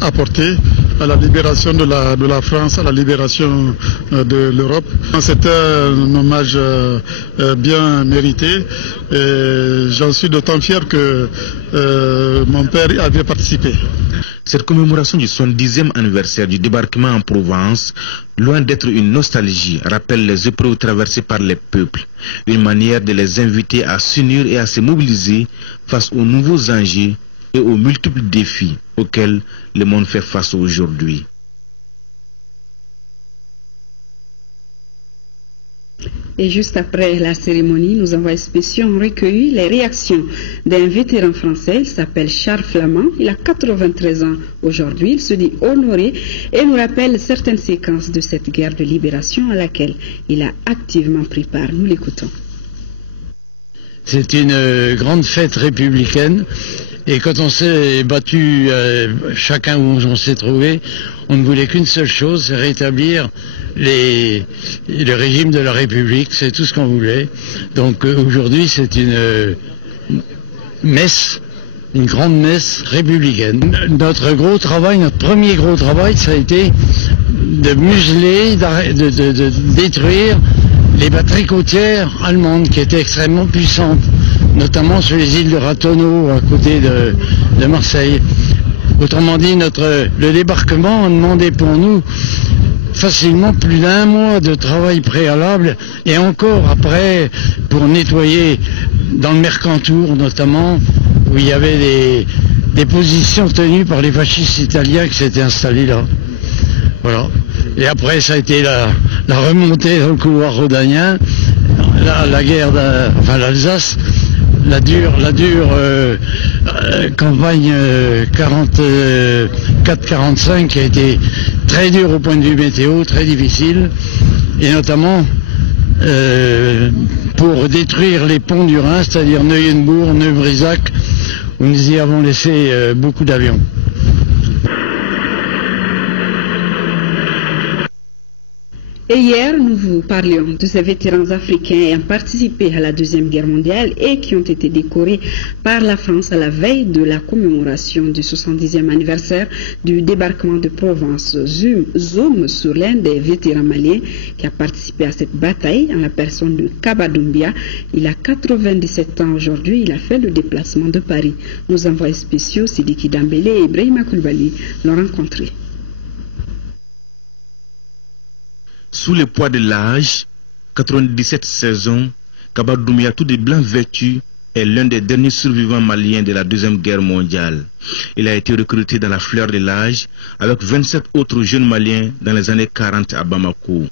apporté à la libération de la France, à la libération de l'Europe. C'était un hommage bien mérité et j'en suis d'autant fier que mon père avait participé. Cette commémoration du 70e anniversaire du débarquement en Provence, loin d'être une nostalgie, rappelle les épreuves traversées par les peuples, une manière de les inviter à s'unir et à se mobiliser face aux nouveaux enjeux et aux multiples défis auxquels le monde fait face aujourd'hui. Et juste après la cérémonie, nos envoyés spéciaux ont recueilli les réactions d'un vétéran français. Il s'appelle Charles Flamand. Il a 93 ans aujourd'hui. Il se dit honoré et nous rappelle certaines séquences de cette guerre de libération à laquelle il a activement pris part. Nous l'écoutons. C'est une grande fête républicaine. Et quand on s'est battu, chacun où on s'est trouvé, on ne voulait qu'une seule chose, c'est rétablir le régime de la République, c'est tout ce qu'on voulait. Donc aujourd'hui c'est une messe, une grande messe républicaine. Notre gros travail, notre premier gros travail, ça a été de museler, de détruire les batteries côtières allemandes qui étaient extrêmement puissantes, notamment sur les îles de Ratonneau à côté de Marseille. Autrement dit, le débarquement a demandé pour nous facilement plus d'1 mois de travail préalable et encore après pour nettoyer dans le Mercantour notamment où il y avait des positions tenues par les fascistes italiens qui s'étaient installés là. Voilà. Et après ça a été la remontée dans le couloir rhodanien, la guerre, l'Alsace, la dure campagne 44-45 qui a été très dure au point de vue météo, très difficile, et notamment pour détruire les ponts du Rhin, c'est-à-dire Neuenbourg, Neuvrisac, où nous y avons laissé beaucoup d'avions. Et hier, nous vous parlions de ces vétérans africains ayant participé à la Deuxième Guerre mondiale et qui ont été décorés par la France à la veille de la commémoration du 70e anniversaire du débarquement de Provence. Zoom sur l'un des vétérans maliens qui a participé à cette bataille en la personne de Kaba Doumbia. Il a 97 ans aujourd'hui, il a fait le déplacement de Paris. Nos envoyés spéciaux, Sidiki Dambélé et Ibrahima Koulibaly, l'ont rencontré. Sous le poids de l'âge, 97 saisons, Kaba Doumbia, tout de blanc vêtu, est l'un des derniers survivants maliens de la Deuxième Guerre mondiale. Il a été recruté dans la fleur de l'âge avec 27 autres jeunes maliens dans les années 40 à Bamako.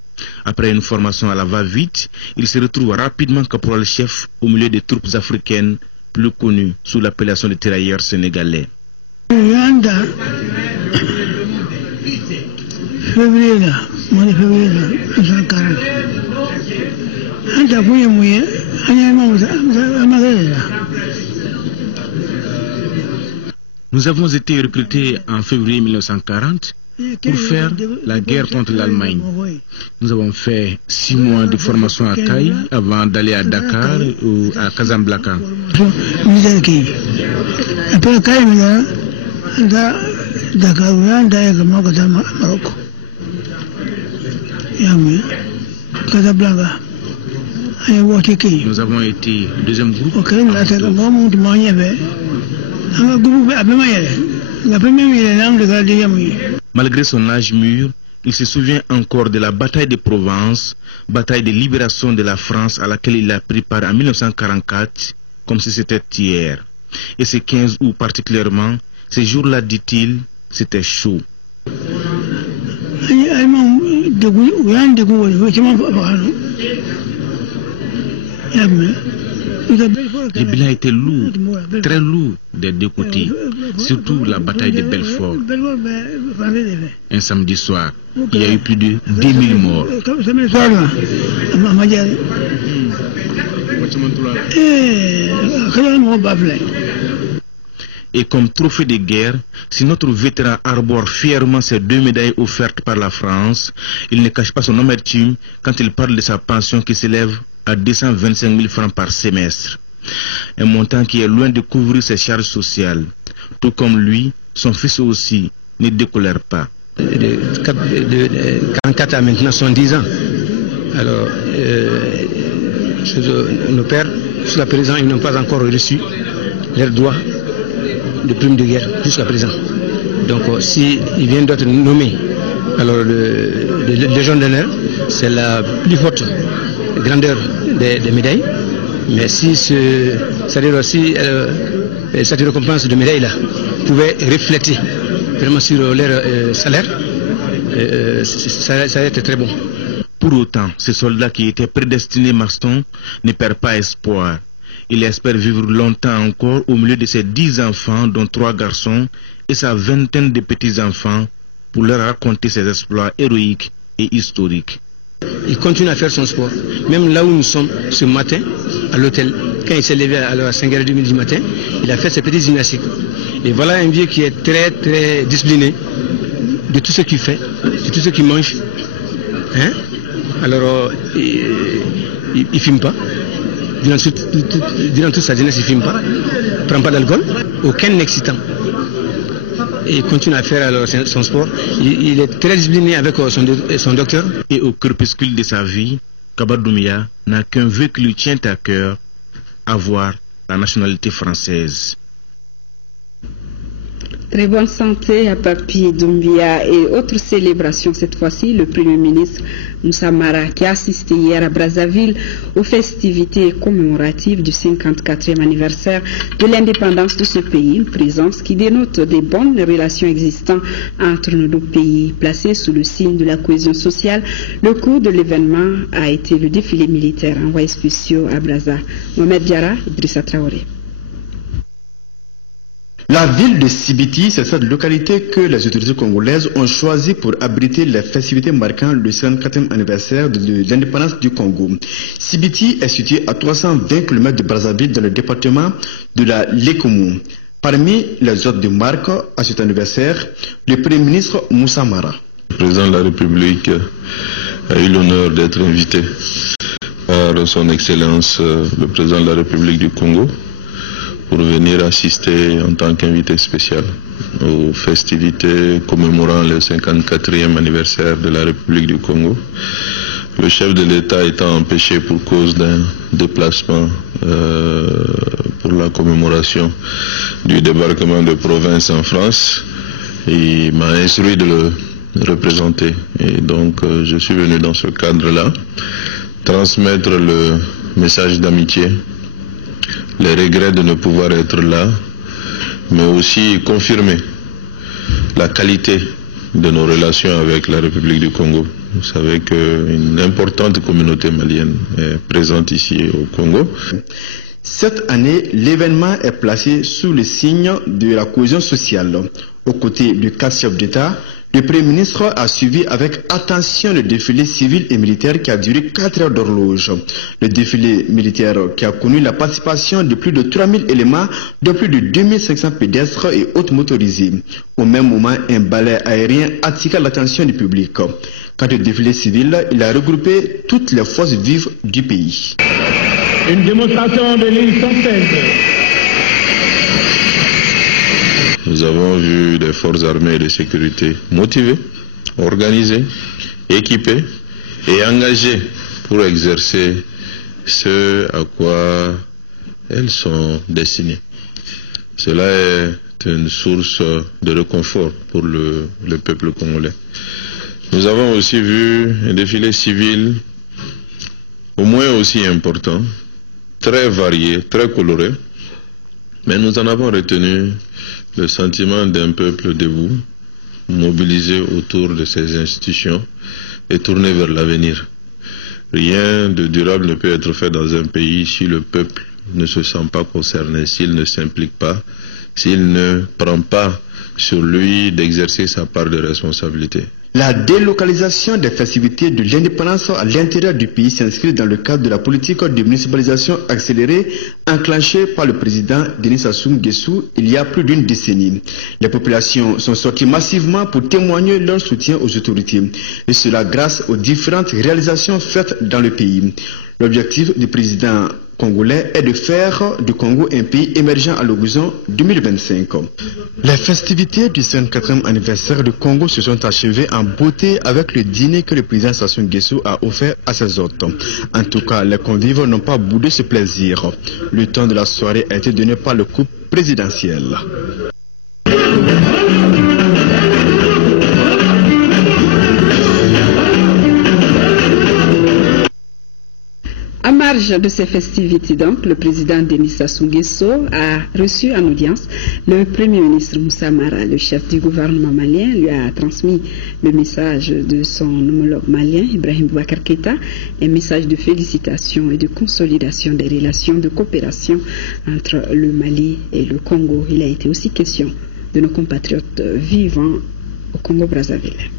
Après une formation à la va-vite, il se retrouve rapidement caporal-chef au milieu des troupes africaines, plus connues sous l'appellation de tirailleurs sénégalais. Nous avons été recrutés en février 1940 pour faire la guerre contre l'Allemagne. Nous avons fait 6 mois de formation à Caille avant d'aller à Dakar ou à Casablanca. Nous avons été deuxième groupe. Malgré son âge mûr, il se souvient encore de la bataille de Provence, bataille de libération de la France à laquelle il a pris part en 1944, comme si c'était hier. Et ce 15 août particulièrement, ces jours-là, dit-il, c'était chaud. Le bilan était lourd, très lourd des deux côtés, surtout la bataille de Belfort. Un samedi soir, il y a eu plus de 2000 morts. Et comme trophée de guerre, si notre vétéran arbore fièrement ces 2 médailles offertes par la France, il ne cache pas son amertume quand il parle de sa pension qui s'élève à 225 000 francs par semestre. Un montant qui est loin de couvrir ses charges sociales. Tout comme lui, son fils aussi ne décolère pas. De 44 à maintenant 70 ans. Alors, nos pères, jusqu'à présent, ils n'ont pas encore reçu leur droit de prime de guerre, jusqu'à présent. Donc, s'ils viennent d'être nommés, alors le Légion d'honneur, c'est la plus forte grandeur des médailles. Mais si c'est-à-dire aussi cette récompense de médaille-là pouvait refléter vraiment sur leur salaire, ça a été très bon. Pour autant, ce soldat qui était prédestiné maçon ne perd pas espoir. Il espère vivre longtemps encore au milieu de ses 10 enfants, dont 3 garçons, et sa vingtaine de petits-enfants, pour leur raconter ses exploits héroïques et historiques. Il continue à faire son sport. Même là où nous sommes ce matin, à l'hôtel, quand il s'est levé à 5h30 du matin, il a fait ses petites gymnastiques. Et voilà un vieux qui est très très discipliné de tout ce qu'il fait, de tout ce qu'il mange. Hein? Alors, il ne fume pas. Durant toute sa jeunesse, il ne fume pas. Il ne prend pas d'alcool. Aucun excitant. Et il continue à faire alors son sport. Il est très discipliné avec son docteur. Et au crépuscule de sa vie, Kaba Doumbia n'a qu'un vœu qui lui tient à cœur, avoir la nationalité française. Très bonne santé à Papi Doumbia. Et autre célébration cette fois-ci, le Premier ministre Moussa Mara qui a assisté hier à Brazzaville aux festivités commémoratives du 54e anniversaire de l'indépendance de ce pays, une présence qui dénote des bonnes relations existantes entre nos deux pays. Placé sous le signe de la cohésion sociale, le cours de l'événement a été le défilé militaire envoyé spéciaux à Brazza. Mohamed Diarra, Idrissa Traoré. La ville de Sibiti, c'est cette localité que les autorités congolaises ont choisi pour abriter les festivités marquant le 54e anniversaire de l'indépendance du Congo. Sibiti est situé à 320 km de Brazzaville dans le département de la Lekoumou. Parmi les hôtes de marque à cet anniversaire, le Premier ministre Moussa Mara. Le président de la République a eu l'honneur d'être invité par son Excellence le président de la République du Congo pour venir assister en tant qu'invité spécial aux festivités commémorant le 54e anniversaire de la République du Congo. Le chef de l'État étant empêché pour cause d'un déplacement pour la commémoration du débarquement de province en France, il m'a instruit de le représenter. Et donc je suis venu dans ce cadre-là transmettre le message d'amitié, les regrets de ne pouvoir être là, mais aussi confirmer la qualité de nos relations avec la République du Congo. Vous savez qu'une importante communauté malienne est présente ici au Congo. Cette année, l'événement est placé sous le signe de la cohésion sociale. Aux côtés du 4 chefs d'État, le Premier ministre a suivi avec attention le défilé civil et militaire qui a duré 4 heures d'horloge. Le défilé militaire qui a connu la participation de plus de 3000 éléments, de plus de 2500 pédestres et autres motorisés. Au même moment, un balai aérien attira l'attention du public. Quant au défilé civil, il a regroupé toutes les forces vives du pays. Une démonstration de l'île française. Nous avons vu des forces armées et de sécurité motivées, organisées, équipées et engagées pour exercer ce à quoi elles sont destinées. Cela est une source de réconfort pour le peuple congolais. Nous avons aussi vu un défilé civil au moins aussi important, très varié, très coloré, mais nous en avons retenu le sentiment d'un peuple debout, mobilisé autour de ses institutions et tourné vers l'avenir. Rien de durable ne peut être fait dans un pays si le peuple ne se sent pas concerné, s'il ne s'implique pas, s'il ne prend pas sur lui d'exercer sa part de responsabilité. La délocalisation des festivités de l'indépendance à l'intérieur du pays s'inscrit dans le cadre de la politique de municipalisation accélérée enclenchée par le président Denis Sassou Nguesso il y a plus d'une décennie. Les populations sont sorties massivement pour témoigner leur soutien aux autorités, et cela grâce aux différentes réalisations faites dans le pays. L'objectif du président congolais est de faire du Congo un pays émergent à l'horizon 2025. Les festivités du 54e anniversaire du Congo se sont achevées en beauté avec le dîner que le président Sassou Nguesso a offert à ses hôtes. En tout cas, les convives n'ont pas boudé ce plaisir. Le temps de la soirée a été donné par le couple présidentiel. À marge de ces festivités, donc, le président Denis Sassou Nguesso a reçu en audience le Premier ministre Moussa Mara. Le chef du gouvernement malien lui a transmis le message de son homologue malien, Ibrahim Boubacar Keïta, un message de félicitations et de consolidation des relations de coopération entre le Mali et le Congo. Il a été aussi question de nos compatriotes vivant au Congo-Brazzaville.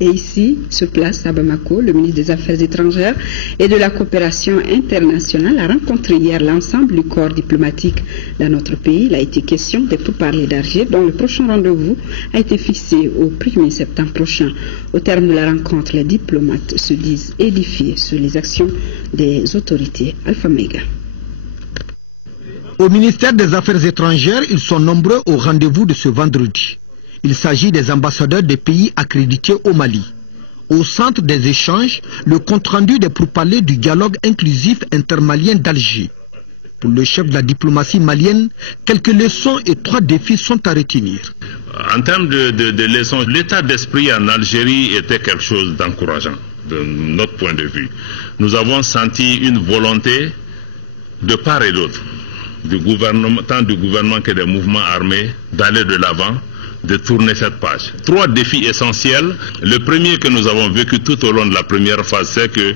Et ici se place à Bamako, le ministre des Affaires étrangères et de la coopération internationale a rencontré hier l'ensemble du corps diplomatique dans notre pays. Il a été question des pourparlers d'Alger, dont le prochain rendez-vous a été fixé au 1er septembre prochain. Au terme de la rencontre, les diplomates se disent édifiés sur les actions des autorités. Alpha Mega. Au ministère des Affaires étrangères, ils sont nombreux au rendez-vous de ce vendredi. Il s'agit des ambassadeurs des pays accrédités au Mali. Au centre des échanges, le compte-rendu des pourparlers du dialogue inclusif intermalien d'Alger. Pour le chef de la diplomatie malienne, quelques leçons et 3 défis sont à retenir. En termes de leçons, l'état d'esprit en Algérie était quelque chose d'encourageant, de notre point de vue. Nous avons senti une volonté de part et d'autre, du gouvernement, tant du gouvernement que des mouvements armés, d'aller de l'avant, de tourner cette page. 3 défis essentiels. Le premier que nous avons vécu tout au long de la première phase, c'est que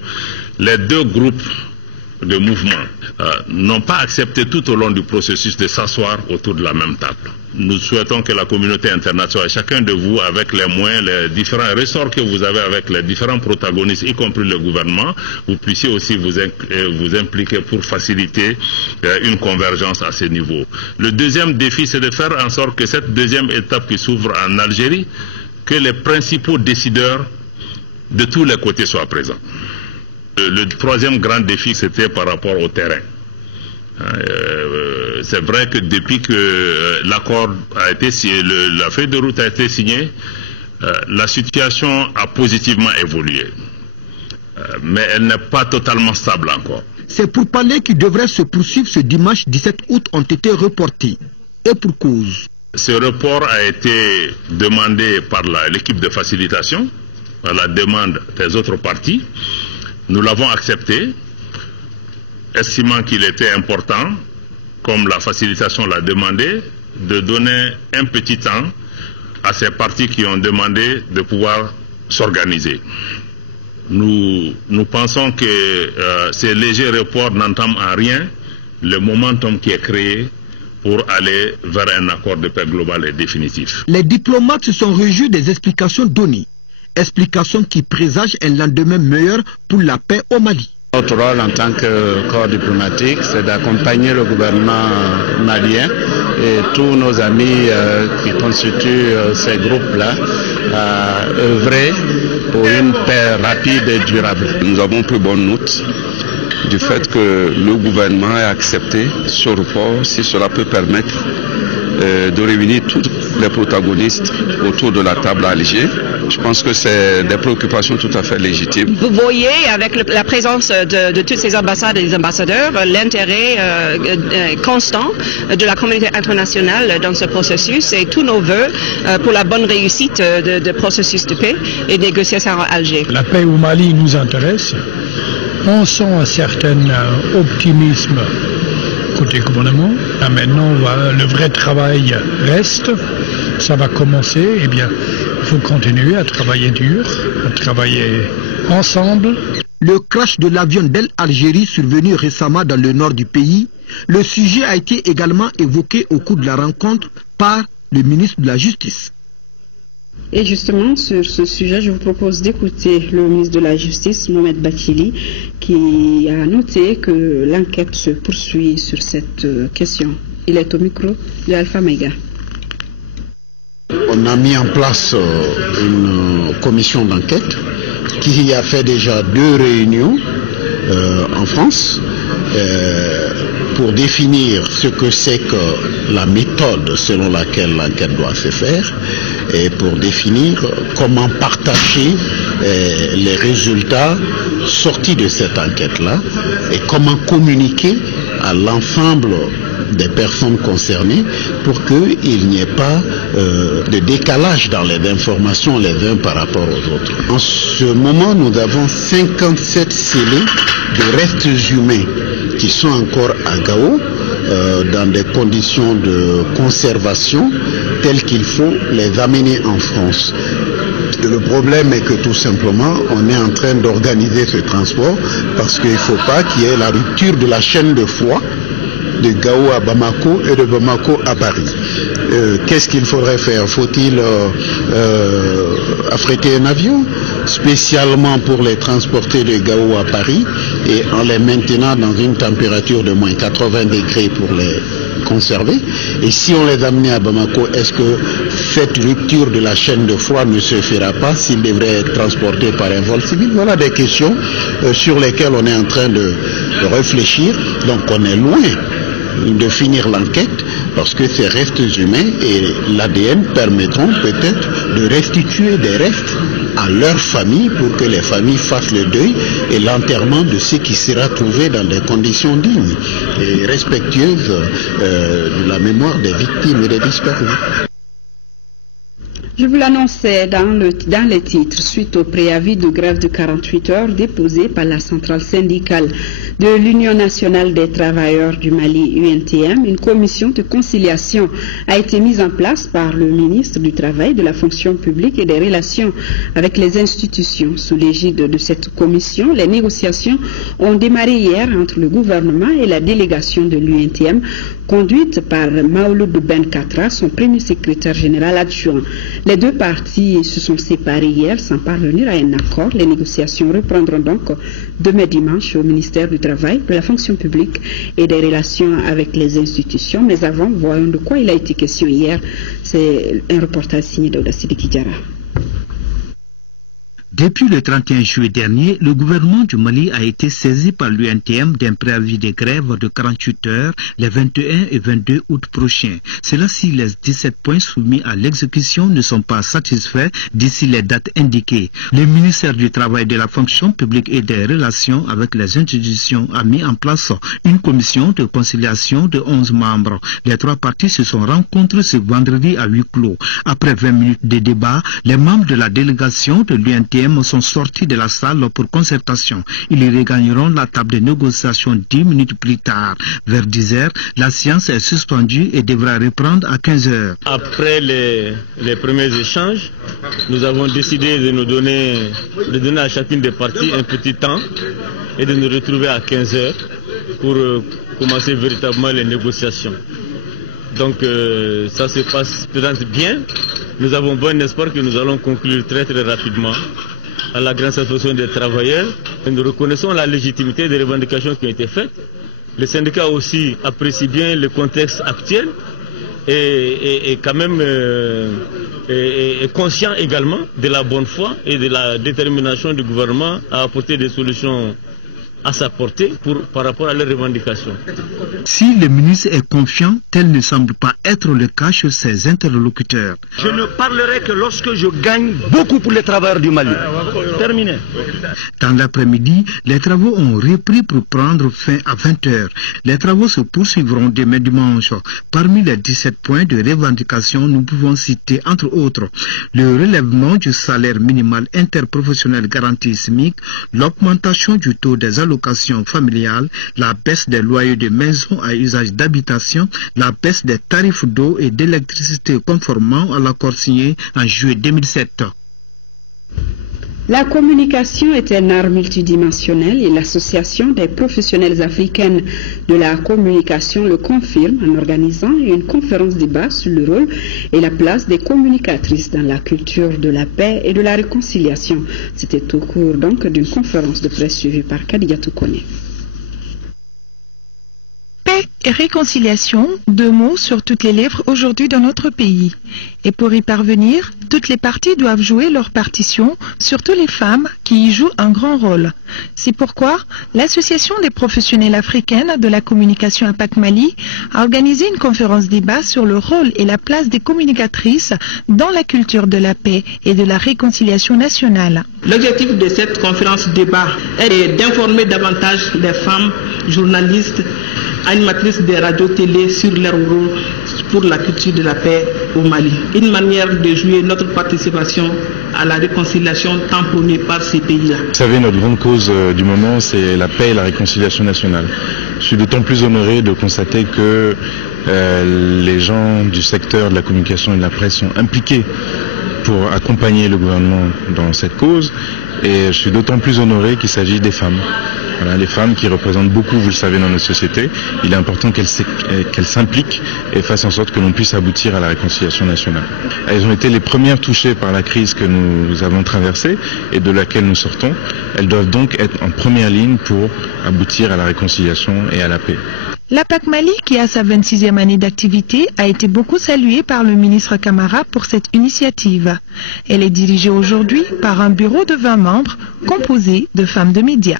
les 2 groupes de mouvements n'ont pas accepté tout au long du processus de s'asseoir autour de la même table. Nous souhaitons que la communauté internationale, chacun de vous, avec les moyens, les différents ressorts que vous avez avec les différents protagonistes, y compris le gouvernement, vous puissiez aussi vous impliquer pour faciliter une convergence à ce niveau. Le deuxième défi, c'est de faire en sorte que cette deuxième étape qui s'ouvre en Algérie, que les principaux décideurs de tous les côtés soient présents. Le troisième grand défi, c'était par rapport au terrain. C'est vrai que depuis que l'accord a été signé, la feuille de route a été signée, la situation a positivement évolué. Mais elle n'est pas totalement stable encore. Ces pourparlers qui devraient se poursuivre ce dimanche 17 août ont été reportés. Et pour cause. Ce report a été demandé par l'équipe de facilitation, à la demande des autres parties. Nous l'avons accepté, estimant qu'il était important, comme la facilitation l'a demandé, de donner un petit temps à ces partis qui ont demandé de pouvoir s'organiser. Nous pensons que ces légers reports n'entament en rien le momentum qui est créé pour aller vers un accord de paix global et définitif. Les diplomates se sont réjouis des explications données. Explications qui présagent un lendemain meilleur pour la paix au Mali. Notre rôle en tant que corps diplomatique, c'est d'accompagner le gouvernement malien et tous nos amis qui constituent ces groupes-là à œuvrer pour une paix rapide et durable. Nous avons pris bonne note du fait que le gouvernement ait accepté ce report, si cela peut permettre de réunir tous les protagonistes autour de la table à Alger. Je pense que c'est des préoccupations tout à fait légitimes. Vous voyez, avec la présence de toutes ces ambassades et des ambassadeurs, l'intérêt constant de la communauté internationale dans ce processus et tous nos vœux pour la bonne réussite de processus de paix et de négociations à Alger. La paix au Mali nous intéresse. On sent un certain optimisme côté gouvernement. Maintenant, le vrai travail reste. Ça va commencer. Eh bien, il faut continuer à travailler dur, à travailler ensemble. Le crash de l'avion d'El Algérie survenu récemment dans le nord du pays, le sujet a été également évoqué au cours de la rencontre par le ministre de la Justice. Et justement, sur ce sujet, je vous propose d'écouter le ministre de la Justice, Mohamed Bakili, qui a noté que l'enquête se poursuit sur cette question. Il est au micro de Alpha Mega. on a mis en place une commission d'enquête qui a fait déjà 2 réunions en France pour définir ce que c'est que la méthode selon laquelle l'enquête doit se faire et pour définir comment partager les résultats sortis de cette enquête-là et comment communiquer à l'ensemble des personnes concernées pour qu'il n'y ait pas de décalage dans les informations les uns par rapport aux autres. En ce moment, nous avons 57 scellés de restes humains qui sont encore à Gao dans des conditions de conservation telles qu'il faut les amener en France. Le problème est que tout simplement, on est en train d'organiser ce transport parce qu'il ne faut pas qu'il y ait la rupture de la chaîne de froid de Gao à Bamako et de Bamako à Paris. Qu'est-ce qu'il faudrait faire? Faut-il affréter un avion spécialement pour les transporter de Gao à Paris et en les maintenant dans une température de moins 80 degrés pour les conserver? Et si on les amenait à Bamako, est-ce que cette rupture de la chaîne de froid ne se fera pas s'ils devraient être transportés par un vol civil? Voilà des questions sur lesquelles on est en train de réfléchir. Donc on est loin de finir l'enquête parce que ces restes humains et l'ADN permettront peut-être de restituer des restes à leurs familles pour que les familles fassent le deuil et l'enterrement de ce qui sera trouvé dans des conditions dignes et respectueuses de la mémoire des victimes et des disparus. Je vous l'annonçais dans les titres, suite au préavis de grève de 48 heures déposé par la centrale syndicale de l'Union nationale des travailleurs du Mali, UNTM, une commission de conciliation a été mise en place par le ministre du Travail, de la fonction publique et des relations avec les institutions. Sous l'égide de cette commission, les négociations ont démarré hier entre le gouvernement et la délégation de l'UNTM, conduite par Maouloud Ben Katra, son premier secrétaire général adjoint. Les deux parties se sont séparées hier sans parvenir à un accord. Les négociations reprendront donc demain dimanche au ministère du Travail, de la fonction publique et des relations avec les institutions. Mais avant, voyons de quoi il a été question hier. C'est un reportage signé d'Aouda Sidiki Diarra. Depuis le 31 juillet dernier, le gouvernement du Mali a été saisi par l'UNTM d'un préavis de grève de 48 heures les 21 et 22 août prochains. Cela si les 17 points soumis à l'exécution ne sont pas satisfaits d'ici les dates indiquées. Le ministère du Travail, de la fonction publique et des relations avec les institutions a mis en place une commission de conciliation de 11 membres. Les 3 parties se sont rencontrées ce vendredi à huis clos. Après 20 minutes de débat, les membres de la délégation de l'UNTM sont sortis de la salle pour concertation. Ils regagneront la table de négociation 10 minutes plus tard. Vers 10 heures, la séance est suspendue et devra reprendre à 15 heures. Après les premiers échanges, nous avons décidé de donner à chacune des parties un petit temps et de nous retrouver à 15 heures pour commencer véritablement les négociations. Donc ça se présente bien. Nous avons bon espoir que nous allons conclure très rapidement à la grande satisfaction des travailleurs. Et nous reconnaissons la légitimité des revendications qui ont été faites. Les syndicats aussi apprécient bien le contexte actuel et quand même est conscient également de la bonne foi et de la détermination du gouvernement à apporter des solutions à sa portée par rapport à leurs revendications. Si le ministre est confiant, tel ne semble pas être le cas chez ses interlocuteurs. Je ne parlerai que lorsque je gagne beaucoup pour les travailleurs du Mali. Terminé. Dans l'après-midi, les travaux ont repris pour prendre fin à 20 heures. Les travaux se poursuivront demain dimanche. Parmi les 17 points de revendication, nous pouvons citer entre autres le relèvement du salaire minimal interprofessionnel garanti SMIC, l'augmentation du taux des allocations familiales, la baisse des loyers de maisons à usage d'habitation, la baisse des tarifs d'eau et d'électricité conformément à l'accord signé en juillet 2007. La communication est un art multidimensionnel et l'Association des professionnels africaines de la communication le confirme en organisant une conférence débat sur le rôle et la place des communicatrices dans la culture de la paix et de la réconciliation. C'était au cours donc d'une conférence de presse suivie par Kadiatou Kone. Paix et réconciliation, 2 mots sur toutes les lèvres aujourd'hui dans notre pays. Et pour y parvenir, toutes les parties doivent jouer leur partition, surtout les femmes qui y jouent un grand rôle. C'est pourquoi l'Association des professionnels africaines de la communication APAC Mali a organisé une conférence débat sur le rôle et la place des communicatrices dans la culture de la paix et de la réconciliation nationale. L'objectif de cette conférence débat est d'informer davantage les femmes journalistes, animatrices des radios-télé sur leur rôle pour la culture de la paix au Mali. Une manière de jouer notre participation à la réconciliation tant prônée par ces pays-là. Vous savez, notre grande cause du moment, c'est la paix et la réconciliation nationale. Je suis d'autant plus honoré de constater que les gens du secteur de la communication et de la presse sont impliqués pour accompagner le gouvernement dans cette cause. Et je suis d'autant plus honoré qu'il s'agit des femmes. Voilà, les femmes qui représentent beaucoup, vous le savez, dans notre société. Il est important qu'elles s'impliquent et fassent en sorte que l'on puisse aboutir à la réconciliation nationale. Elles ont été les premières touchées par la crise que nous avons traversée et de laquelle nous sortons. Elles doivent donc être en première ligne pour aboutir à la réconciliation et à la paix. L'APAC Mali, qui a sa 26e année d'activité, a été beaucoup saluée par le ministre Camara pour cette initiative. Elle est dirigée aujourd'hui par un bureau de 20 membres composé de femmes de médias.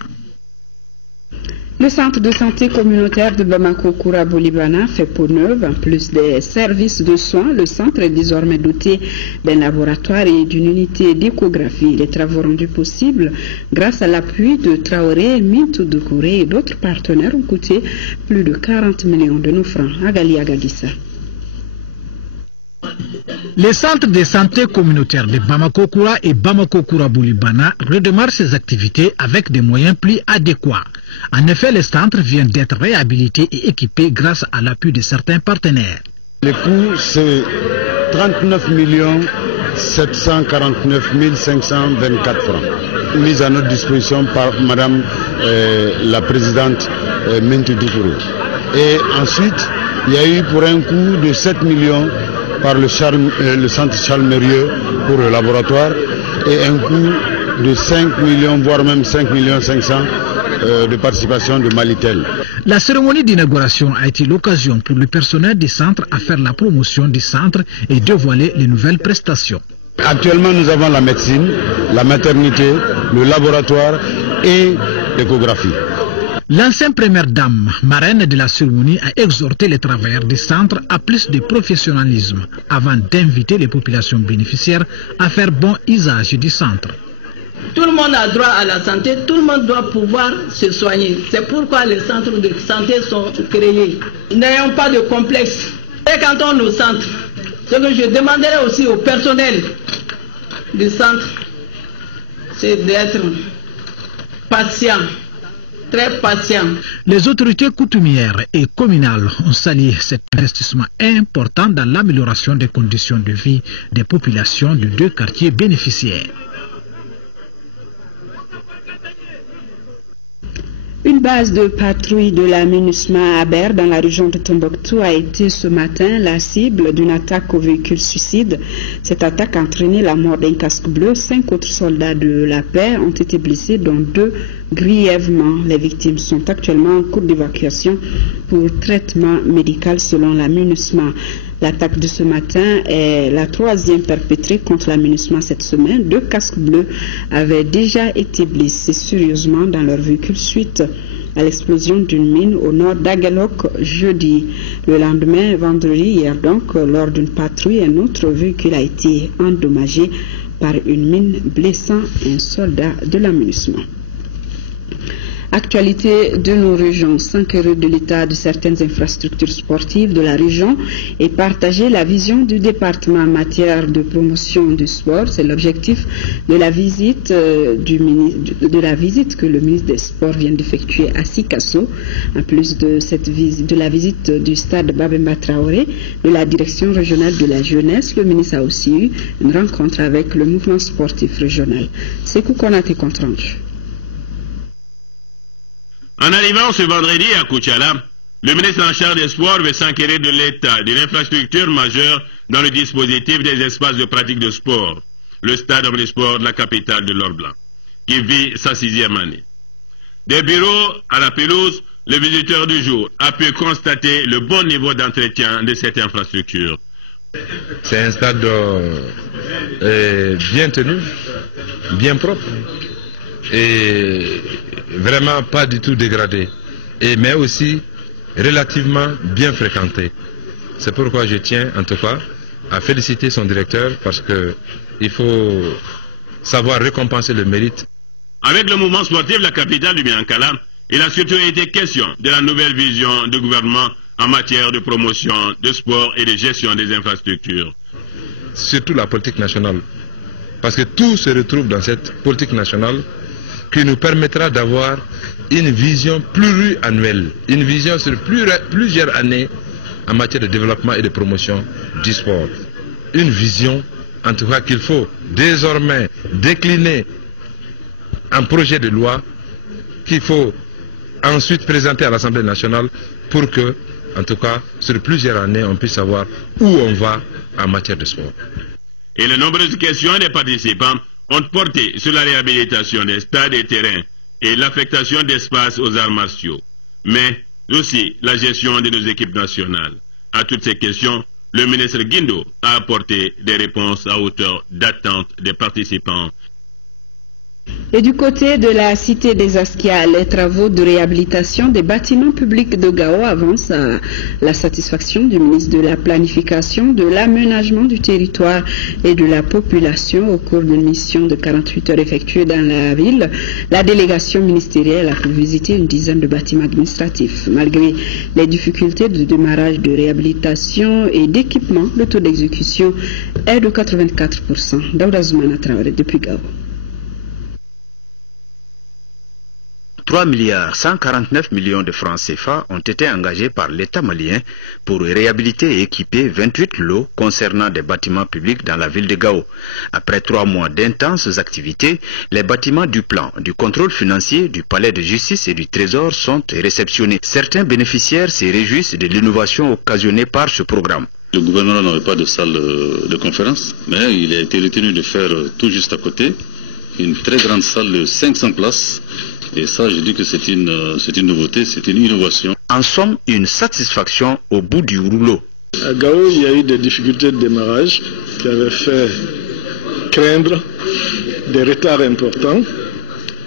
Le centre de santé communautaire de Bamako-Koura-Bolibana fait peau neuve. En plus des services de soins, le centre est désormais doté d'un laboratoire et d'une unité d'échographie. Les travaux rendus possibles grâce à l'appui de Traoré, Mintou Doucouré et d'autres partenaires ont coûté plus de 40 millions de nos francs. Agali Agadissa. Les centres de santé communautaires de Bamako-Koura et Bamako-Koura-Bolibana redémarrent ses activités avec des moyens plus adéquats. En effet, les centres viennent d'être réhabilités et équipés grâce à l'appui de certains partenaires. Le coût, c'est 39 749 524 francs, mis à notre disposition par Madame la Présidente Mintou Doucouré. Et ensuite, il y a eu pour un coût de 7 millions par le centre Charles Mérieux pour le laboratoire et un coût de 5 millions, voire même 5 millions 500 de participation de Malitel. La cérémonie d'inauguration a été l'occasion pour le personnel du centre à faire la promotion du centre et dévoiler les nouvelles prestations. Actuellement, nous avons la médecine, la maternité, le laboratoire et l'échographie. L'ancienne première dame, marraine de la cérémonie, a exhorté les travailleurs du centre à plus de professionnalisme avant d'inviter les populations bénéficiaires à faire bon usage du centre. Tout le monde a droit à la santé, tout le monde doit pouvoir se soigner. C'est pourquoi les centres de santé sont créés. N'ayons pas de complexe. Fréquentons nos centres. Ce que je demanderai aussi au personnel du centre, c'est d'être patient. Très patient. Les autorités coutumières et communales ont salué cet investissement important dans l'amélioration des conditions de vie des populations de 2 quartiers bénéficiaires. Une base de patrouille de la MINUSMA à Aber dans la région de Tombouctou a été ce matin la cible d'une attaque au véhicule suicide. Cette attaque a entraîné la mort d'un casque bleu. 5 autres soldats de la paix ont été blessés, dont 2 grièvement. Les victimes sont actuellement en cours d'évacuation pour traitement médical selon la MINUSMA. L'attaque de ce matin est la 3e perpétrée contre la MINUSMA cette semaine. 2 casques bleus avaient déjà été blessés sérieusement dans leur véhicule suite à l'explosion d'une mine au nord d'Agalok jeudi. Le lendemain, vendredi, hier donc, lors d'une patrouille, un autre véhicule a été endommagé par une mine blessant un soldat de la MINUSMA. Actualité de nos régions, s'inquiéter de l'état de certaines infrastructures sportives de la région et partager la vision du département en matière de promotion du sport. C'est l'objectif de la visite que le ministre des Sports vient d'effectuer à Sikasso. En plus de la visite du stade Babemba Traoré, de la direction régionale de la jeunesse, le ministre a aussi eu une rencontre avec le mouvement sportif régional. Sekou Konate compte rendu. En arrivant ce vendredi à Koutiala, le ministre en charge des sports veut s'enquérir de l'état de l'infrastructure majeure dans le dispositif des espaces de pratique de sport, le stade omnisport de la capitale de l'Or Blanc, qui vit sa 6e année. Des bureaux à la pelouse le visiteur du jour a pu constater le bon niveau d'entretien de cette infrastructure. C'est un stade bien tenu, bien propre et vraiment pas du tout dégradé, mais aussi relativement bien fréquenté. C'est pourquoi je tiens en tout cas à féliciter son directeur parce qu'il faut savoir récompenser le mérite. Avec le mouvement sportif La Capitale du Miankala, il a surtout été question de la nouvelle vision du gouvernement en matière de promotion, de sport et de gestion des infrastructures. Surtout la politique nationale. Parce que tout se retrouve dans cette politique nationale qui nous permettra d'avoir une vision pluriannuelle, une vision sur plusieurs années en matière de développement et de promotion du sport. Une vision, en tout cas, qu'il faut désormais décliner en projet de loi qu'il faut ensuite présenter à l'Assemblée nationale pour que, en tout cas, sur plusieurs années, on puisse savoir où on va en matière de sport. Et les nombreuses questions des participants ont porté sur la réhabilitation des stades et terrains et l'affectation d'espaces aux arts martiaux, mais aussi la gestion de nos équipes nationales. À toutes ces questions, le ministre Guindo a apporté des réponses à hauteur d'attente des participants. Et du côté de la cité des Askia, les travaux de réhabilitation des bâtiments publics de Gao avancent à la satisfaction du ministre de la Planification, de l'Aménagement du territoire et de la population au cours d'une mission de 48 heures effectuée dans la ville. La délégation ministérielle a pu visiter une dizaine de bâtiments administratifs. Malgré les difficultés de démarrage de réhabilitation et d'équipement, le taux d'exécution est de 84%. Daouda Zoumana Traoré depuis Gao. 3,149 milliards de francs CFA ont été engagés par l'État malien pour réhabiliter et équiper 28 lots concernant des bâtiments publics dans la ville de Gao. Après 3 mois d'intenses activités, les bâtiments du plan, du contrôle financier, du palais de justice et du trésor sont réceptionnés. Certains bénéficiaires se réjouissent de l'innovation occasionnée par ce programme. Le gouvernement n'avait pas de salle de conférence, mais il a été retenu de faire tout juste à côté une très grande salle de 500 places. Et ça, je dis que c'est une nouveauté, c'est une innovation. En somme, une satisfaction au bout du rouleau. À Gao, il y a eu des difficultés de démarrage qui avaient fait craindre des retards importants.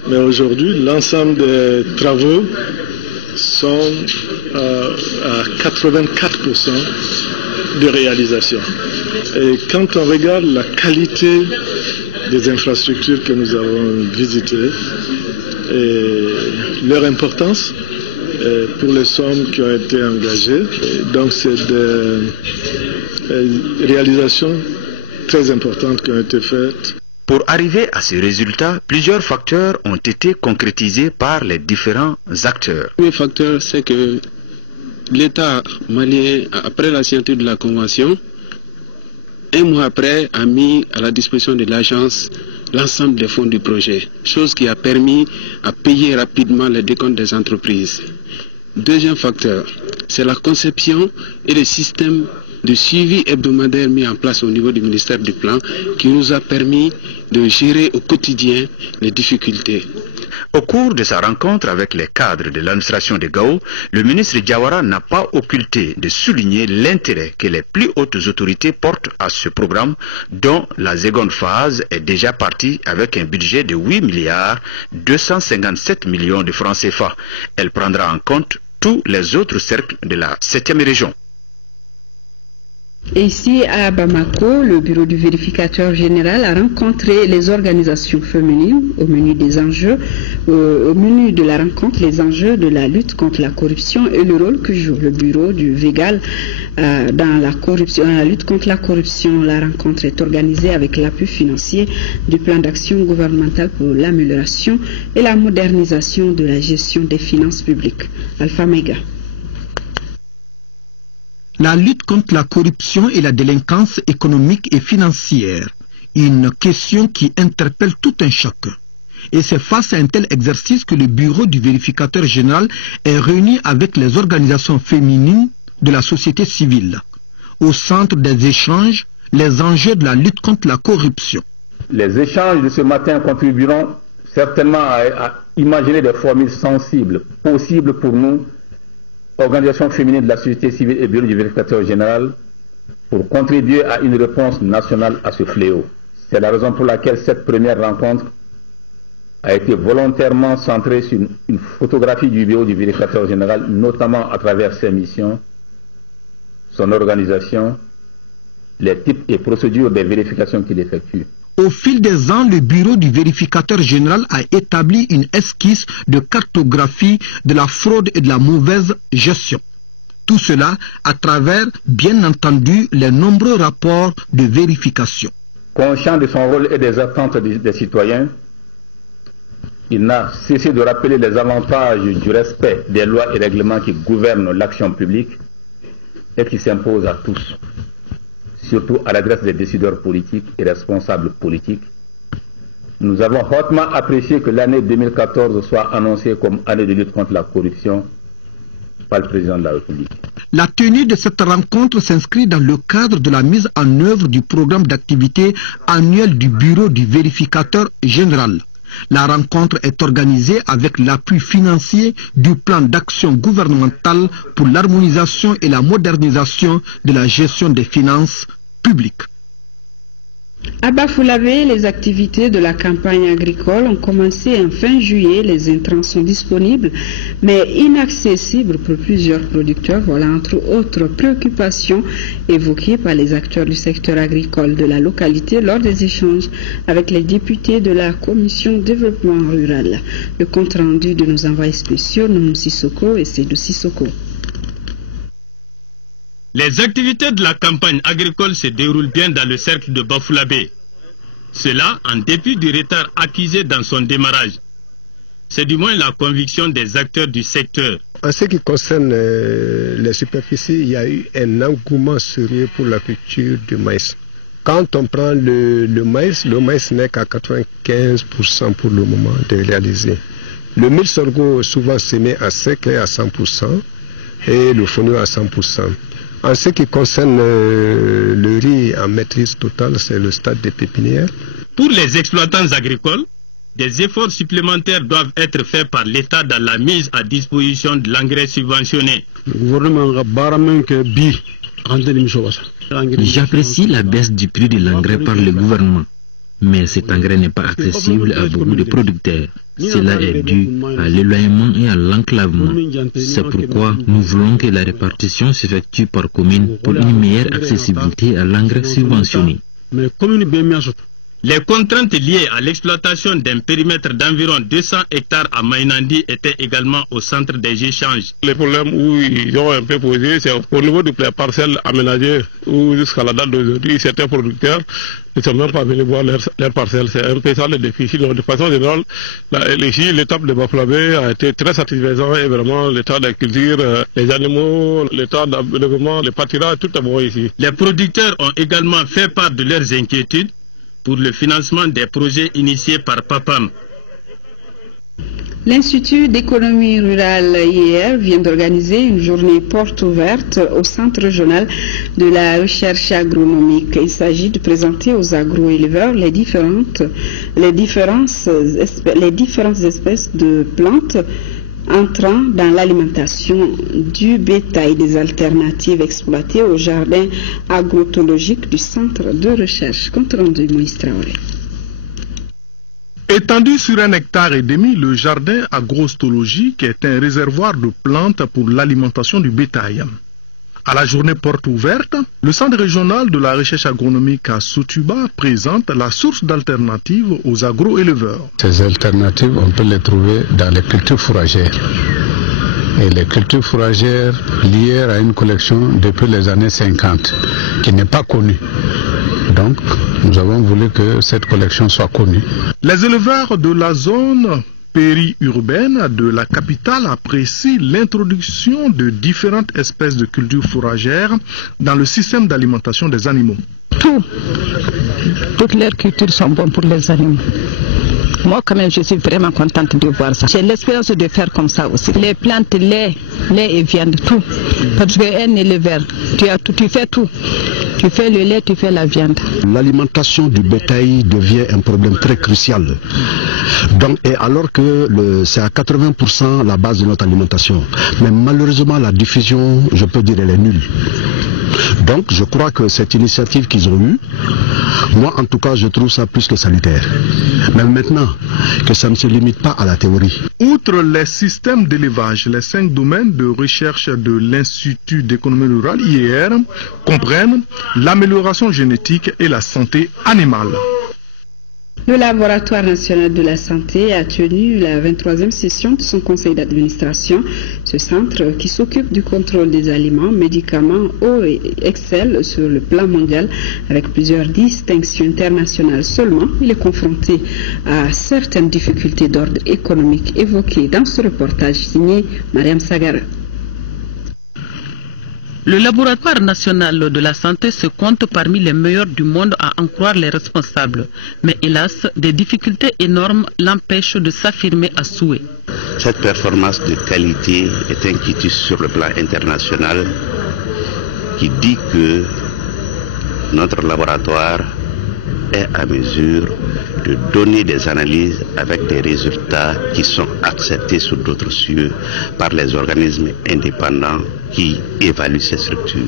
Mais aujourd'hui, l'ensemble des travaux sont à 84% de réalisation. Et quand on regarde la qualité des infrastructures que nous avons visitées, et leur importance pour les sommes qui ont été engagées. Donc c'est des réalisations très importantes qui ont été faites. Pour arriver à ces résultats, plusieurs facteurs ont été concrétisés par les différents acteurs. Le premier facteur, c'est que l'État malien, après la signature de la Convention, un mois après, a mis à la disposition de l'agence l'ensemble des fonds du projet, chose qui a permis à payer rapidement les décomptes des entreprises. Deuxième facteur, c'est la conception et le système de suivi hebdomadaire mis en place au niveau du ministère du Plan qui nous a permis de gérer au quotidien les difficultés. Au cours de sa rencontre avec les cadres de l'administration de Gao, le ministre Diawara n'a pas occulté de souligner l'intérêt que les plus hautes autorités portent à ce programme, dont la seconde phase est déjà partie avec un budget de 8,257 milliards de francs CFA. Elle prendra en compte tous les autres cercles de la 7e région. Et ici à Bamako, le bureau du vérificateur général a rencontré les organisations féminines au menu des enjeux, au menu de la rencontre, les enjeux de la lutte contre la corruption et le rôle que joue le bureau du VEGAL dans la corruption, dans la lutte contre la corruption. La rencontre est organisée avec l'appui financier du plan d'action gouvernemental pour l'amélioration et la modernisation de la gestion des finances publiques. Alpha Mega. La lutte contre la corruption et la délinquance économique et financière, une question qui interpelle tout un chacun. Et c'est face à un tel exercice que le bureau du vérificateur général est réuni avec les organisations féminines de la société civile. Au centre des échanges, les enjeux de la lutte contre la corruption. Les échanges de ce matin contribueront certainement à imaginer des formules sensibles, possibles pour nous, organisations féminines de la société civile et bureau du vérificateur général, pour contribuer à une réponse nationale à ce fléau. C'est la raison pour laquelle cette première rencontre a été volontairement centrée sur une photographie du bureau du vérificateur général, notamment à travers ses missions, son organisation, les types et procédures des vérifications qu'il effectue. Au fil des ans, le bureau du vérificateur général a établi une esquisse de cartographie de la fraude et de la mauvaise gestion. Tout cela à travers, bien entendu, les nombreux rapports de vérification. Conscient de son rôle et des attentes des citoyens, il n'a cessé de rappeler les avantages du respect des lois et règlements qui gouvernent l'action publique et qui s'imposent à tous, surtout à l'adresse des décideurs politiques et responsables politiques. Nous avons hautement apprécié que l'année 2014 soit annoncée comme année de lutte contre la corruption par le président de la République. La tenue de cette rencontre s'inscrit dans le cadre de la mise en œuvre du programme d'activité annuel du bureau du vérificateur général. La rencontre est organisée avec l'appui financier du plan d'action gouvernemental pour l'harmonisation et la modernisation de la gestion des finances publiques. À Bafoulavé, les activités de la campagne agricole ont commencé en fin juillet. Les intrants sont disponibles, mais inaccessibles pour plusieurs producteurs. Voilà entre autres préoccupations évoquées par les acteurs du secteur agricole de la localité lors des échanges avec les députés de la commission développement rural. Le compte rendu de nos envoyés spéciaux, Noum Sissoko et Seydou Sissoko. Les activités de la campagne agricole se déroulent bien dans le cercle de Bafoulavé. Cela en dépit du retard accusé dans son démarrage. C'est du moins la conviction des acteurs du secteur. En ce qui concerne les superficies, il y a eu un engouement sérieux pour la culture du maïs. Quand on prend le maïs n'est qu'à 95% pour le moment de réaliser. Le mil sorgho souvent semé à sec est à 100% et le fonio à 100%. En ce qui concerne le riz en maîtrise totale, c'est le stade des pépinières. Pour les exploitants agricoles, des efforts supplémentaires doivent être faits par l'État dans la mise à disposition de l'engrais subventionné. J'apprécie la baisse du prix de l'engrais par le gouvernement, mais cet engrais n'est pas accessible à beaucoup de producteurs. Cela est dû à l'éloignement et à l'enclavement. C'est pourquoi nous voulons que la répartition s'effectue par commune pour une meilleure accessibilité à l'engrais subventionné. Les contraintes liées à l'exploitation d'un périmètre d'environ 200 hectares à Mainandi étaient également au centre des échanges. Les problèmes où ils ont un peu posé, c'est au niveau des parcelles aménagées où jusqu'à la date d'aujourd'hui, certains producteurs ne sont même pas venus voir leurs parcelles. C'est un peu ça le défi. Sinon, de façon générale, ici, l'étape de Bafoulavé a été très satisfaisant et vraiment l'état de la culture, les animaux, l'état d'environnement, les pâturages, tout est bon ici. Les producteurs ont également fait part de leurs inquiétudes pour le financement des projets initiés par PAPAM. L'Institut d'économie rurale IER vient d'organiser une journée porte ouverte au Centre régional de la recherche agronomique. Il s'agit de présenter aux agroéleveurs les différentes espèces de plantes entrant dans l'alimentation du bétail, des alternatives exploitées au jardin agrotologique du centre de recherche. Compte rendu Moïse Traoré. Étendu sur 1,5 hectare, le jardin agrostologique est un réservoir de plantes pour l'alimentation du bétail. À la journée porte ouverte, le Centre régional de la recherche agronomique à Sotuba présente la source d'alternatives aux agroéleveurs. Ces alternatives, on peut les trouver dans les cultures fourragères. Et les cultures fourragères liées à une collection depuis les années 50, qui n'est pas connue. Donc, nous avons voulu que cette collection soit connue. Les éleveurs de la zone périurbaine de la capitale apprécient l'introduction de différentes espèces de cultures fourragères dans le système d'alimentation des animaux. Toutes leurs cultures sont bonnes pour les animaux. Moi, quand même, je suis vraiment contente de voir ça. J'ai l'espérance de faire comme ça aussi. Les plantes, lait et viande, tout. Parce qu'un éleveur, Tu fais tout. Tu fais le lait, tu fais la viande. L'alimentation du bétail devient un problème très crucial. Donc, et alors que c'est à 80% la base de notre alimentation. Mais malheureusement, la diffusion, je peux dire, elle est nulle. Donc, je crois que cette initiative qu'ils ont eue, moi, en tout cas, je trouve ça plus que salutaire. Mais maintenant, que ça ne se limite pas à la théorie. Outre les systèmes d'élevage, les 5 domaines de recherche de l'Institut d'économie rurale, IER, comprennent l'amélioration génétique et la santé animale. Le Laboratoire national de la santé a tenu la 23e session de son conseil d'administration. Ce centre, qui s'occupe du contrôle des aliments, médicaments, eau et excelle sur le plan mondial avec plusieurs distinctions internationales seulement, il est confronté à certaines difficultés d'ordre économique évoquées dans ce reportage signé Mariam Sagara. Le laboratoire national de la santé se compte parmi les meilleurs du monde à en croire les responsables. Mais hélas, des difficultés énormes l'empêchent de s'affirmer à souhait. Cette performance de qualité est un quitus sur le plan international qui dit que notre laboratoire est à mesure de donner des analyses avec des résultats qui sont acceptés sous d'autres cieux par les organismes indépendants qui évaluent ces structures.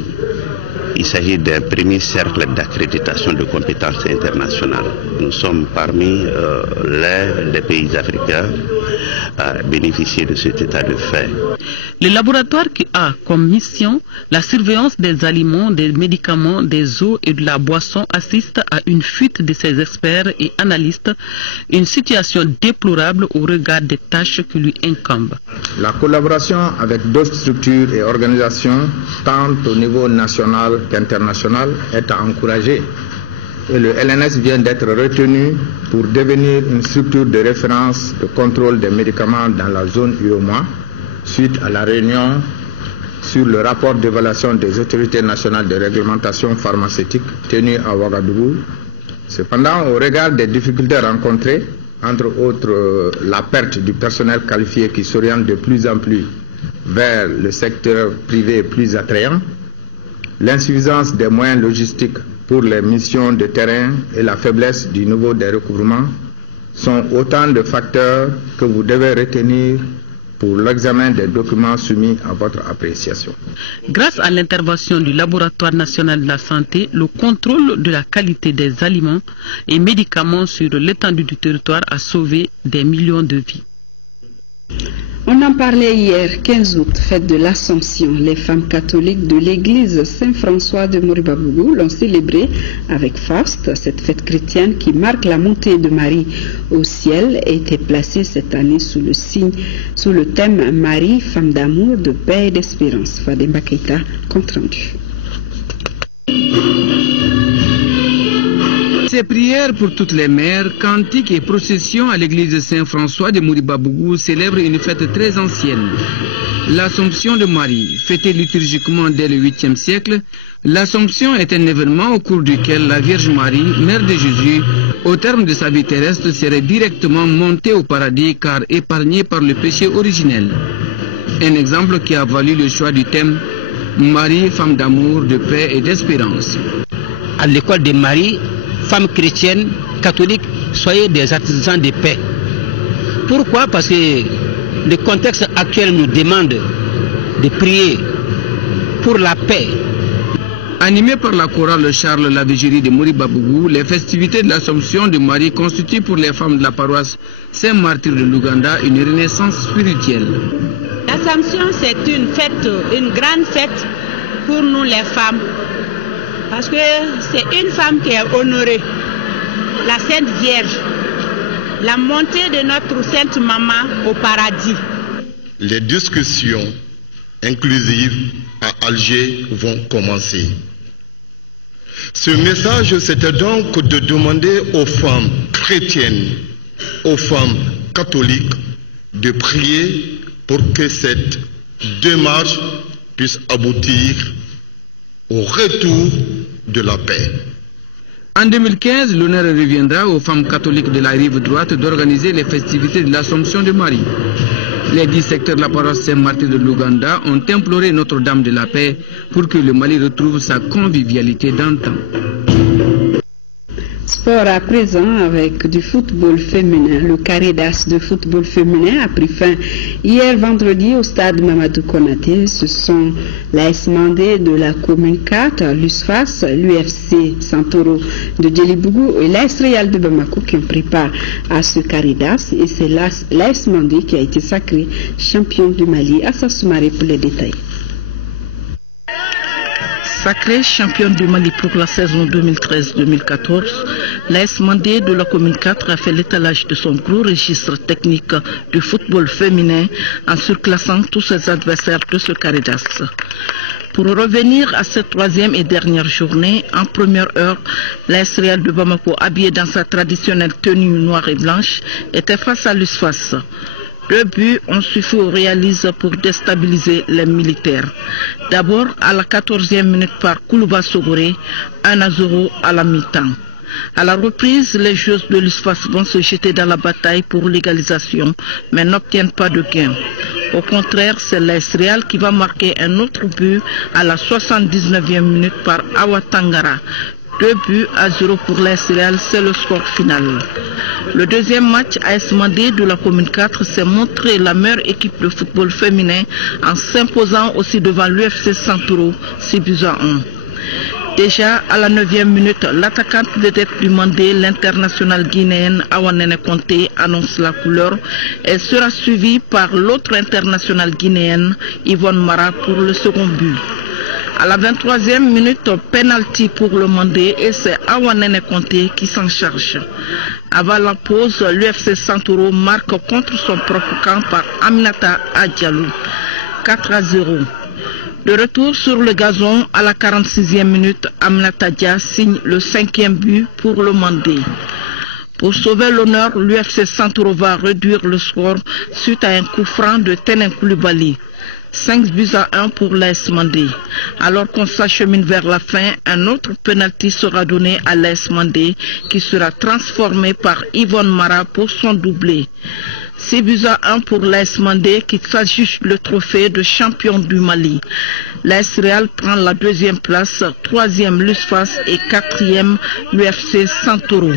Il s'agit d'un premier cercle d'accréditation de compétences internationales. Nous sommes parmi l'un des pays africains à bénéficier de cet état de fait. Le laboratoire qui a comme mission la surveillance des aliments, des médicaments, des eaux et de la boisson assiste à une fuite de ses experts et analystes, une situation déplorable au regard des tâches qui lui incombent. La collaboration avec d'autres structures et organisations, tant au niveau national qu'international, est à encourager. Et le LNS vient d'être retenu pour devenir une structure de référence de contrôle des médicaments dans la zone UEMOA, suite à la réunion sur le rapport d'évaluation des autorités nationales de réglementation pharmaceutique tenue à Ouagadougou. Cependant, au regard des difficultés rencontrées, entre autres la perte du personnel qualifié qui s'oriente de plus en plus vers le secteur privé plus attrayant, l'insuffisance des moyens logistiques pour les missions de terrain et la faiblesse du niveau des recouvrements sont autant de facteurs que vous devez retenir pour l'examen des documents soumis à votre appréciation. Grâce à l'intervention du Laboratoire national de la santé, le contrôle de la qualité des aliments et médicaments sur l'étendue du territoire a sauvé des millions de vies. On en parlait hier, 15 août, fête de l'Assomption. Les femmes catholiques de l'église Saint-François de Moribabougou l'ont célébrée avec faste. Cette fête chrétienne qui marque la montée de Marie au ciel a été placée cette année sous le thème Marie, femme d'amour, de paix et d'espérance. Fademba Keita, compte rendu. Ces prières pour toutes les mères, cantiques et processions à l'église Saint-François de Moribabougou célèbrent une fête très ancienne. L'Assomption de Marie, fêtée liturgiquement dès le 8e siècle, l'Assomption est un événement au cours duquel la Vierge Marie, mère de Jésus, au terme de sa vie terrestre, serait directement montée au paradis car épargnée par le péché originel. Un exemple qui a valu le choix du thème Marie, femme d'amour, de paix et d'espérance. À l'école de Marie, femmes chrétiennes, catholiques, soyez des artisans de paix. Pourquoi? Parce que le contexte actuel nous demande de prier pour la paix. Animées par la chorale Charles Lavigérie de Moribabougou, les festivités de l'Assomption de Marie constituent pour les femmes de la paroisse Saint-Martyr de l'Ouganda une renaissance spirituelle. L'Assomption, c'est une fête, une grande fête pour nous les femmes. Parce que c'est une femme qui est honorée, la Sainte Vierge, la montée de notre Sainte Maman au paradis. Les discussions inclusives à Alger vont commencer. Ce message, c'était donc de demander aux femmes chrétiennes, aux femmes catholiques, de prier pour que cette démarche puisse aboutir au retour de la paix. En 2015, l'honneur reviendra aux femmes catholiques de la rive droite d'organiser les festivités de l'Assomption de Marie. Les 10 secteurs de la paroisse Saint-Martin de l'Ouganda ont imploré Notre-Dame de la Paix pour que le Mali retrouve sa convivialité d'antan. Sport à présent avec du football féminin. Le carré d'as de football féminin a pris fin hier vendredi au stade Mamadou Konaté. Ce sont l'AS Mandé de la commune 4, l'USFAS, l'UFC Santoro de Djelibougou et l'AS Real de Bamako qui ont pris part à ce carré d'as. Et c'est l'AS Mandé qui a été sacré champion du Mali. Assa Soumaré pour les détails. Sacré championne du Mali pour la saison 2013-2014, l'AS Mandé de la commune 4 a fait l'étalage de son gros registre technique du football féminin en surclassant tous ses adversaires de ce carré d'as. Pour revenir à cette troisième et dernière journée, en première heure, l'AS Real de Bamako, habillé dans sa traditionnelle tenue noire et blanche, était face à l'USFAS. 2 buts ont suffi au réalise pour déstabiliser les militaires. D'abord à la 14e minute par Koulouba Sogoré, 1-0 à la mi-temps. À la reprise, les joueuses de l'USFAS vont se jeter dans la bataille pour l'égalisation, mais n'obtiennent pas de gain. Au contraire, c'est l'AS Real qui va marquer un autre but à la 79e minute par Awa Tangara. 2-0 pour l'AS Real, c'est le score final. Le deuxième match, AS Mandé de la commune 4 s'est montré la meilleure équipe de football féminin en s'imposant aussi devant l'UFC Santoro, 6-1. Déjà à la 9e minute, l'attaquante de tête du Mandé, l'internationale guinéenne Awanene Conté, annonce la couleur. Elle sera suivie par l'autre internationale guinéenne, Yvonne Mara, pour le second but. À la 23e minute, penalty pour le Mandé et c'est Awanene Conté qui s'en charge. Avant la pause, l'UFC Santoro marque contre son propre camp par Aminata Adjalou, 4-0. De retour sur le gazon, à la 46e minute, Aminata Dia signe le 5e but pour le Mandé. Pour sauver l'honneur, l'UFC Santoro va réduire le score suite à un coup franc de Tenen Koulibaly. 5-1 pour l'AS Mandé. Alors qu'on s'achemine vers la fin, un autre penalty sera donné à l'AS Mandé qui sera transformé par Yvonne Mara pour son doublé. 6-1 pour l'AS Mandé qui s'adjuge le trophée de champion du Mali. L'AS Real prend la 2e place, 3e l'USFAS et 4e l'UFC Santoro.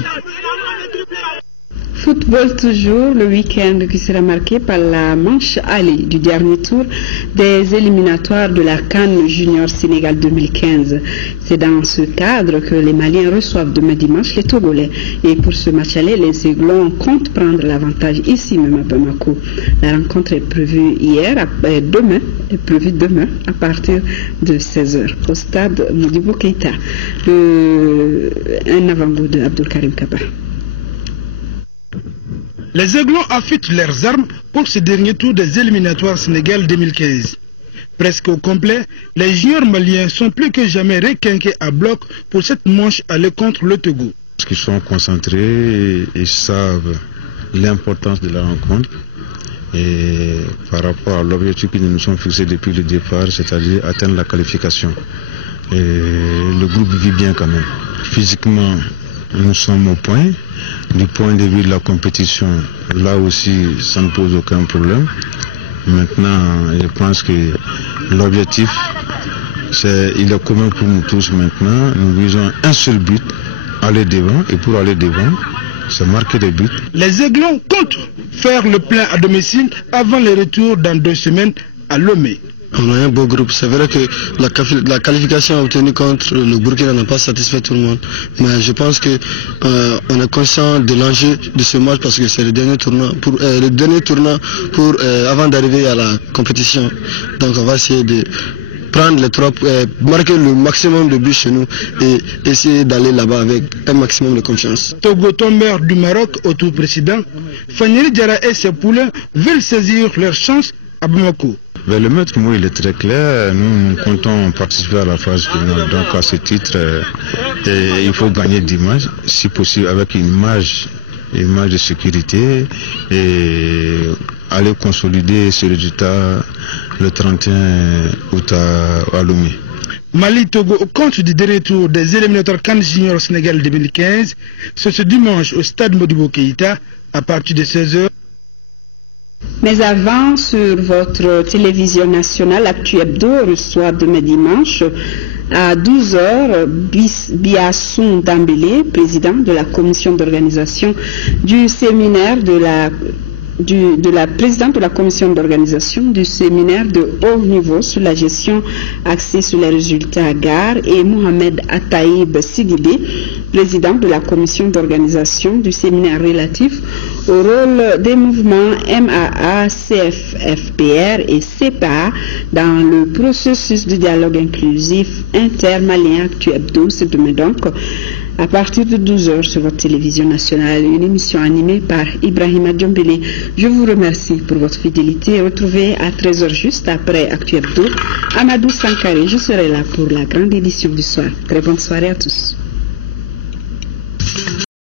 Football toujours, le week-end qui sera marqué par la manche aller du dernier tour des éliminatoires de la CAN Junior Sénégal 2015. C'est dans ce cadre que les Maliens reçoivent demain dimanche les Togolais. Et pour ce match aller, les Aiglons comptent prendre l'avantage ici même à Bamako. La rencontre est prévue demain à partir de 16h au stade Modibo Keïta. Un avant-goût de Abdul Karim Kaba. Les Aiglons affûtent leurs armes pour ce dernier tour des éliminatoires Sénégal 2015. Presque au complet, les juniors maliens sont plus que jamais requinqués à bloc pour cette manche aller contre le Togo. Parce qu'ils sont concentrés et savent l'importance de la rencontre et par rapport à l'objectif que nous nous sommes fixés depuis le départ, c'est-à-dire atteindre la qualification. Et le groupe vit bien quand même. Physiquement, nous sommes au point. Du point de vue de la compétition, là aussi, ça ne pose aucun problème. Maintenant, je pense que l'objectif, il est commun pour nous tous maintenant. Nous visons un seul but, aller devant. Et pour aller devant, c'est marquer des buts. Les Aiglons comptent faire le plein à domicile avant le retour dans 2 semaines à Lomé. On a un beau groupe. C'est vrai que la qualification obtenue contre le Burkina n'a pas satisfait tout le monde. Mais je pense que on est conscient de l'enjeu de ce match parce que c'est le dernier tournant avant d'arriver à la compétition. Donc on va essayer de prendre les 3, marquer le maximum de buts chez nous et essayer d'aller là-bas avec un maximum de confiance. Togo tombeur du Maroc au tour précédent, Fanny Diarra et ses poulains veulent saisir leur chance à Bamako. Ben, le maître mot il est très clair, nous comptons participer à la phase finale, donc à ce titre il faut gagner dimanche, si possible avec une image de sécurité et aller consolider ce résultat le 31 août à Lomé. Mali-Togo au compte du dernier tour des éliminatoires CAN Junior Sénégal 2015, c'est ce dimanche au stade Modibo Keïta à partir de 16h. Mais avant, sur votre télévision nationale, Actu Hebdo reçoit demain dimanche à 12h, Biasson Dambélé, président de la commission d'organisation du séminaire de la présidente de la commission d'organisation du séminaire de haut niveau sur la gestion axée sur les résultats GAR, et Mohamed Ataïb Sidibé, président de la commission d'organisation du séminaire relatif au rôle des mouvements MAA, CFFPR et CPA dans le processus de dialogue inclusif intermalien. Actu Hebdo, c'est demain donc à partir de 12h sur votre télévision nationale, une émission animée par Ibrahima Djombele. Je vous remercie pour votre fidélité. Retrouvez à 13h juste après Actu Hebdo Amadou Sankare. Je serai là pour la grande édition du soir. Très bonne soirée à tous.